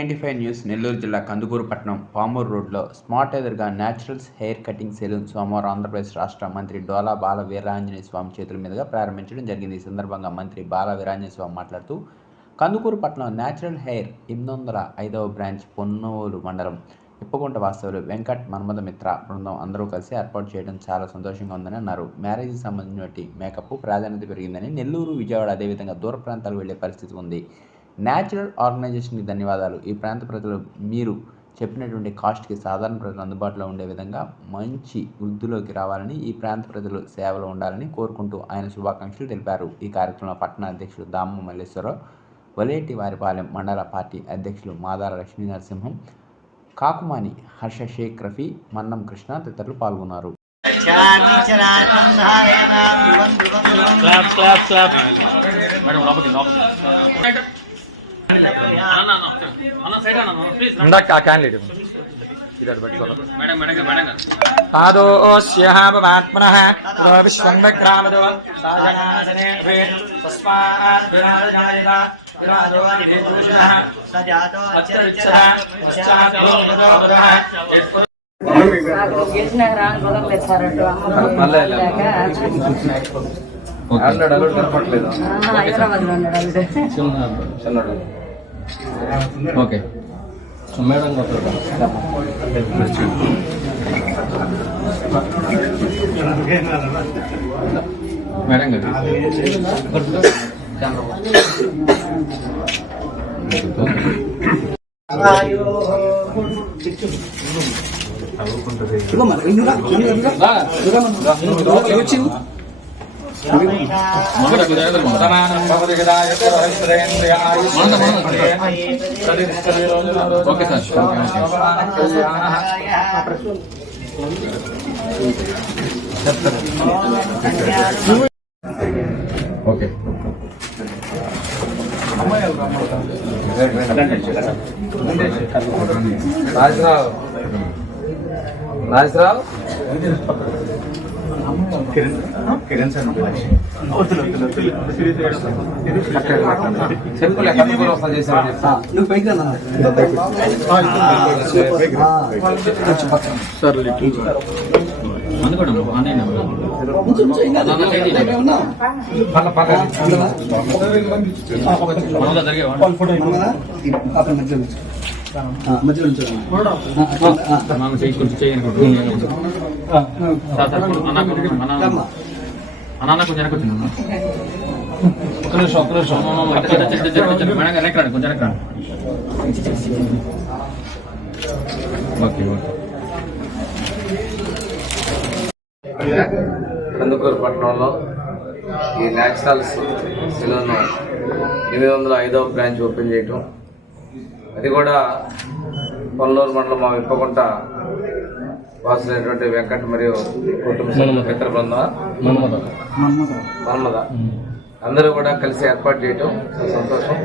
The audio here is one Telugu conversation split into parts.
నైంటీ ఫైవ్ న్యూస్ నెల్లూరు జిల్లా కందుకూరు పట్టణం పామూరు రోడ్లో స్మార్ట్ ఎదురుగా న్యాచురల్స్ హెయిర్ కటింగ్ సెలూన్ సోమవారం ఆంధ్రప్రదేశ్ రాష్ట్ర మంత్రి డోలా బాల వీరాంజనేయ స్వామి చేతుల మీదుగా ప్రారంభించడం జరిగింది. ఈ సందర్భంగా మంత్రి బాల వీరాంజనేయ స్వామి మాట్లాడుతూ కందుకూరు పట్టణం న్యాచురల్ హెయిర్ ఎనిమిది వందల ఐదవ బ్రాంచ్ పొన్నోలు మండలం ఇప్పగుంట వాస్తవులు వెంకట్ మన్మద మిత్ర బృందం అందరూ కలిసి ఏర్పాటు చేయడం చాలా సంతోషంగా ఉందని అన్నారు. మ్యారేజ్కి సంబంధించిన మేకప్ ప్రాధాన్యత పెరిగిందని నెల్లూరు విజయవాడ అదేవిధంగా దూర ప్రాంతాలు వెళ్ళే పరిస్థితి ఉంది. న్యాచురల్ ఆర్గనైజేషన్కి ధన్యవాదాలు. ఈ ప్రాంత ప్రజలు మీరు చెప్పినటువంటి కాస్ట్కి సాధారణ ప్రజలు అందుబాటులో ఉండే విధంగా మంచి వృద్ధిలోకి రావాలని ఈ ప్రాంత ప్రజలు సేవలు ఉండాలని కోరుకుంటూ ఆయన శుభాకాంక్షలు తెలిపారు. ఈ కార్యక్రమంలో పట్టణ అధ్యక్షుడు దామ మల్లేశ్వరరావు వలేటి వారిపాలెం మండల పార్టీ అధ్యక్షులు మాదార లక్ష్మీ నరసింహం కాకుమాని హర్ష షేక్ రఫీ మన్నం కృష్ణ తదితరులు పాల్గొన్నారు. క్లాప్ క్లాప్ క్లాప్ మేడం లోపలికి లోపలికి. అన్న అన్న అన్న సైడ్ అన్న ప్లీజ్ ఇందాక ఆ క్యాండిడేట్ ఇది అటు పెట్టుకోవాలి మేడం మేడం మేడం గారు పాదోస్యః భవాత్మనః పునః విశ్వం విక్రామదో సాధనాసనే తస్మాత్ విరాజాయత విరాజో దివ్యపురుషः సజాతో అచ్చరిచ్చः పశ్చాత్తోమదోదరः నాకు గెలిచిన రాని కుదరలేదు సార్ అటు అమ్మ అన్నాడు అల్లుడు కనపడలేదు హైదరాబాద్ లో ఉన్నాడు అల్లుడు ఓకే మేడం మేడం గారు సమానం భవతి గదాయతో హరిశ్రేంద్రియ ఓకే ఓకే రాజరావు రాజరావు చెప్పులే కనుగోలు వస్తా చేశాను చెప్తా అందుకోండి అన్నయ్య జరిగే అన్న కొంచెం వెనకొచ్చింది అన్న ఒక్క నిమిషం ఒక్క నిమిషం మేడం కొంచెం ఓకే ఓకే కందుకూరు పట్టణంలో ఈ న్యాచురల్స్ సెలూన్ ఎనిమిది వందల ఐదవ బ్రాంచ్ ఓపెన్ చేయటం అది కూడా పొల్లూరు మండలం మా విప్పకుంట వాసులైనటువంటి వెంకట్ మరియు కుటుంబ సభ్యుల మిత్ర బృందం మన్మద అందరూ కూడా కలిసి ఏర్పాటు చేయటం సంతోషం.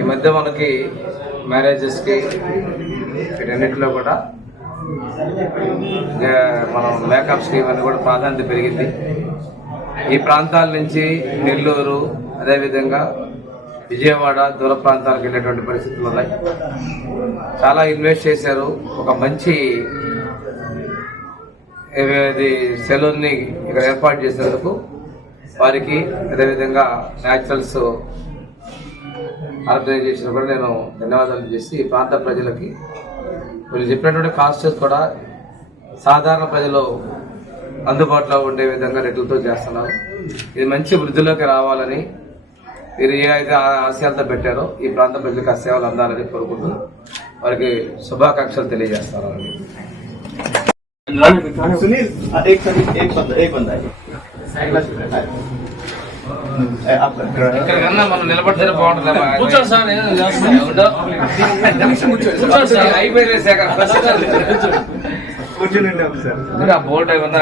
ఈ మధ్య మనకి మ్యారేజెస్కి వీటన్నిటిలో కూడా మనం మేకప్ స్కీమ్ అని కూడా ప్రాధాన్యత పెరిగింది. ఈ ప్రాంతాల నుంచి నెల్లూరు అదేవిధంగా విజయవాడ దూర ప్రాంతాలకు వెళ్ళేటువంటి పరిస్థితులు ఉన్నాయి. చాలా ఇన్వెస్ట్ చేశారు. ఒక మంచి ఇది సెలూన్ని ఇక్కడ ఏర్పాటు చేసినందుకు వారికి అదేవిధంగా న్యాచురల్స్ ఆర్గనైజేషన్ కూడా నేను ధన్యవాదాలు చేసి ఈ ప్రాంత ప్రజలకి వీళ్ళు చెప్పినటువంటి కాస్ట్యూస్ కూడా సాధారణ ప్రజలు అందుబాటులో ఉండే విధంగా రెట్లతో చేస్తున్నారు. ఇది మంచి వృద్ధిలోకి రావాలని మీరు ఏ అయితే ఆ- ఆశయాలతో పెట్టారో ఈ ప్రాంత ప్రజలకు ఆ సేవలు అందాలని కోరుకుంటూ వారికి శుభాకాంక్షలు తెలియజేస్తారు सुनील एक सेकंड एक बंदा एक बंदा है ए, आप ఇక్కడికన్నా మనం నిలబడితేనే బాగుంటుందమ్మా కూర్చోండి సార్ ఏదో చేస్తున్నాం. కూర్చోండి సార్. అయిపోయింది శేఖర్ కూర్చుని ఉంటాం సార్ మీరు ఆ బోర్డు ఏమన్నా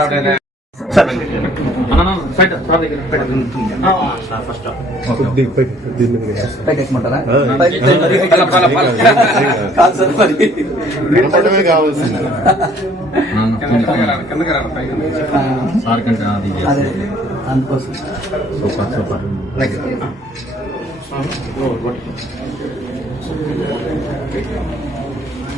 అందుకోసం సూపర్ సూపర్ ఓం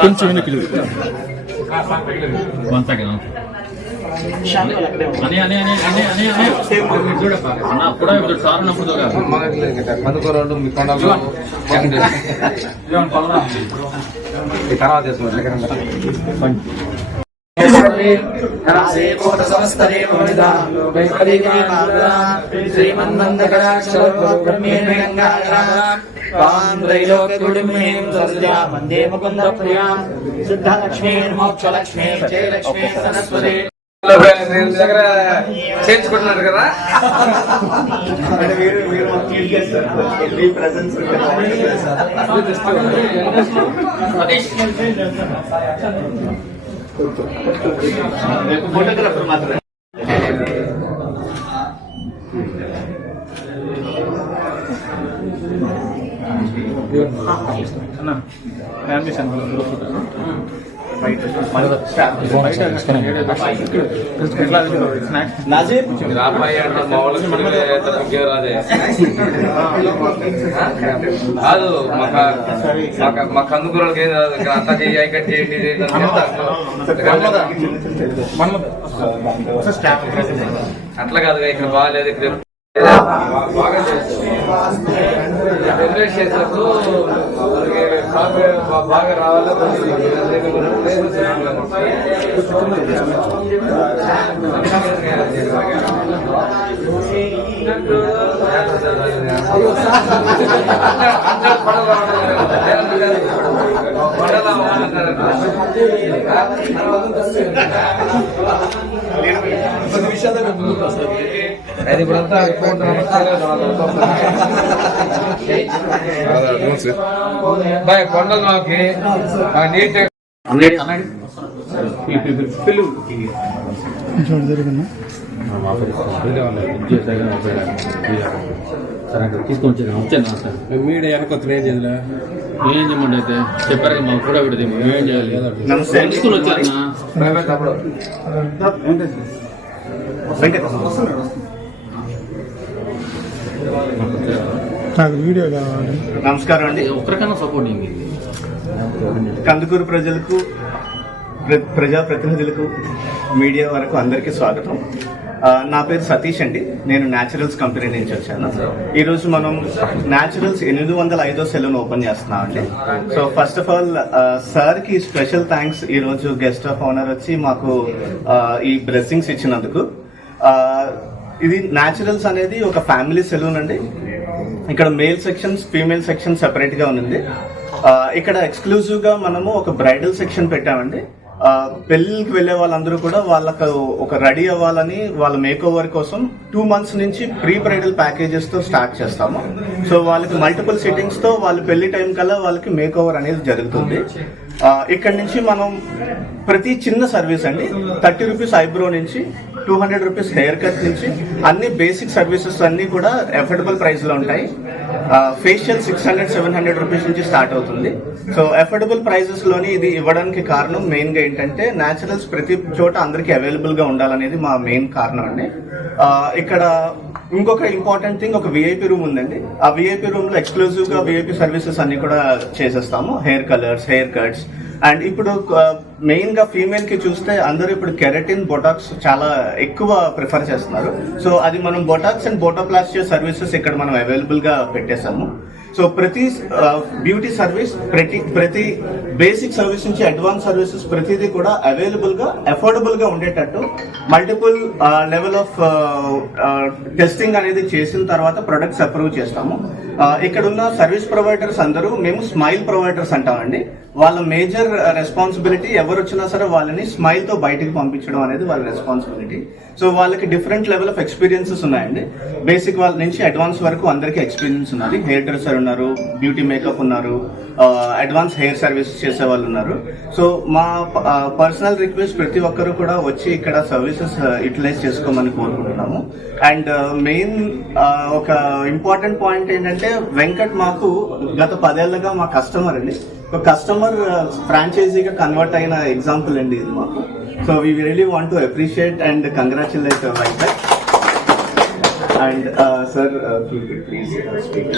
కొంచెం వెనక్కి వన్ సెకండ్ మీ కొండలు తర్వాత చేసుకున్నారు దగ్గర చేయించుకుంటున్నారు కదా అంటే మీరు ఫోటోగ్రాఫర్ మాత్రమే. ఫ్యామిలీ మీరు ఫోటో కాదు మా కందుకూరలకి ఏం రాదు అంతా చేయి అయి కట్ చేయండి అట్లా కాదు ఇక్కడ బాగాలేదు ఇక్కడ బాగా చేసినప్పుడు బాగా రావాలి కొండలు మాకి నీట్ అన్నడి అన్నడి సరే అక్కడ తీసుకొని వచ్చాను వచ్చాను సార్. మీడియా వెనకొత్త ఏం చేయదులే ఏం చేయమండి అయితే? చెప్పారు కదా మాకు కూడా పెడితే మేము ఏం చేయాలి? తీసుకొని వీడియో కావాలి. నమస్కారం అండి. ఒక్కరికైనా సపోర్ట్ ఇంక కందుకూరు ప్రజలకు ప్ర- ప్రజా ప్రతినిధులకు మీడియా వరకు అందరికీ స్వాగతం. నా పేరు సతీష్ అండి. నేను న్యాచురల్స్ కంపెనీ నుంచి వచ్చాను. ఈరోజు మనం న్యాచురల్స్ ఎనిమిది వందల ఐదో సెలూన్ ఓపెన్ చేస్తున్నాం అండి సో ఫస్ట్ ఆఫ్ ఆల్ సార్కి స్పెషల్ థ్యాంక్స్ ఈ రోజు గెస్ట్ ఆఫ్ ఆనర్ వచ్చి మాకు ఈ బ్లెస్సింగ్స్ ఇచ్చినందుకు. ఇది న్యాచురల్స్ అనేది ఒక ఫ్యామిలీ సెలూన్ అండి ఇక్కడ మేల్ సెక్షన్స్ ఫీమేల్ సెక్షన్ సెపరేట్గా ఉంది ఇక్కడ ఎక్స్క్లూజివ్గా మనము ఒక బ్రైడల్ సెక్షన్ పెట్టామండి. పెళ్ళికి వెళ్ళే వాళ్ళందరూ కూడా వాళ్ళకు ఒక రెడీ అవ్వాలని వాళ్ళ మేక్ ఓవర్ కోసం టూ మంత్స్ నుంచి ప్రీ బ్రైడల్ ప్యాకేజెస్తో స్టార్ట్ చేస్తాము. సో వాళ్ళకి మల్టిపుల్ సిట్టింగ్స్తో వాళ్ళ పెళ్ళి టైం కల్లా వాళ్ళకి మేక్ ఓవర్ అనేది జరుగుతుంది. ఇక్కడ నుంచి మనం ప్రతి చిన్న సర్వీస్ అండి థర్టీ రూపీస్ ఐబ్రో నుంచి two hundred rupees hair cut నుంచి అన్ని బేసిక్ సర్వీసెస్ అన్ని కూడా అఫోర్డబుల్ ప్రైస్లో ఉంటాయి. Facial six hundred seven hundred rupees నుంచి స్టార్ట్ అవుతుంది. సో అఫోర్డబుల్ ప్రైజెస్లోని ఇది ఇవ్వడానికి కారణం మెయిన్గా ఏంటంటే న్యాచురల్స్ ప్రతి చోట అందరికి అవైలబుల్గా ఉండాలనేది మా మెయిన్ కారణం అండి. ఇక్కడ ఇంకొక ఇంపార్టెంట్ థింగ్ ఒక విఐపి రూమ్ ఉందండి. ఆ విఐపి రూమ్లో ఎక్స్క్లూజివ్గా విఐపి సర్వీసెస్ అన్ని కూడా చేసేస్తాము. Hair colours hair cuts and ఇప్పుడు మెయిన్గా ఫీమేల్కి చూస్తే అందరూ ఇప్పుడు కెరటిన్ బొటాక్స్ చాలా ఎక్కువ ప్రిఫర్ చేస్తున్నారు. సో అది మనం బొటాక్స్ అండ్ బోటోప్లాస్టియా సర్వీసెస్ ఇక్కడ మనం అవైలబుల్గా పెట్టేశాము. సో ప్రతి బ్యూటీ సర్వీస్ ప్రతి ప్రతి బేసిక్ సర్వీస్ నుంచి అడ్వాన్స్ సర్వీసెస్ ప్రతిదీ కూడా అవైలబుల్గా అఫోర్డబుల్గా ఉండేటట్టు మల్టిపుల్ లెవెల్ ఆఫ్ టెస్టింగ్ అనేది చేసిన తర్వాత ప్రొడక్ట్స్ అప్రూవ్ చేస్తాము. ఇక్కడ ఉన్న సర్వీస్ ప్రొవైడర్స్ అందరూ మేము స్మైల్ ప్రొవైడర్స్ అంటామండి. వాళ్ళ మేజర్ రెస్పాన్సిబిలిటీ ఎవరు వచ్చినా సరే వాళ్ళని స్మైల్తో బయటికి పంపించడం అనేది వాళ్ళ రెస్పాన్సిబిలిటీ సో వాళ్ళకి డిఫరెంట్ లెవెల్ ఆఫ్ ఎక్స్పీరియన్సెస్ ఉన్నాయండి. బేసిక్ వాళ్ళ నుంచి అడ్వాన్స్ వరకు అందరికీ ఎక్స్పీరియన్స్ ఉన్నది. హెయిర్ డ్రెస్సర్ ఉన్నారు బ్యూటీ మేకప్ ఉన్నారు అడ్వాన్స్ హెయిర్ సర్వీస్ చేసే వాళ్ళు ఉన్నారు. సో మా పర్సనల్ రిక్వెస్ట్ ప్రతి ఒక్కరు కూడా వచ్చి ఇక్కడ సర్వీసెస్ యూటిలైజ్ చేసుకోమని కోరుకుంటున్నాము. అండ్ మెయిన్ ఒక ఇంపార్టెంట్ పాయింట్ ఏంటంటే వెంకట్ మాకు గత పదేళ్ళుగా మా కస్టమర్ అండి. ఒక కస్టమర్ ఫ్రాంచైజీగా కన్వర్ట్ అయిన ఎగ్జాంపుల్ అండి ఇది మాకు. So we really want to appreciate and congratulate Venkat and sir please speak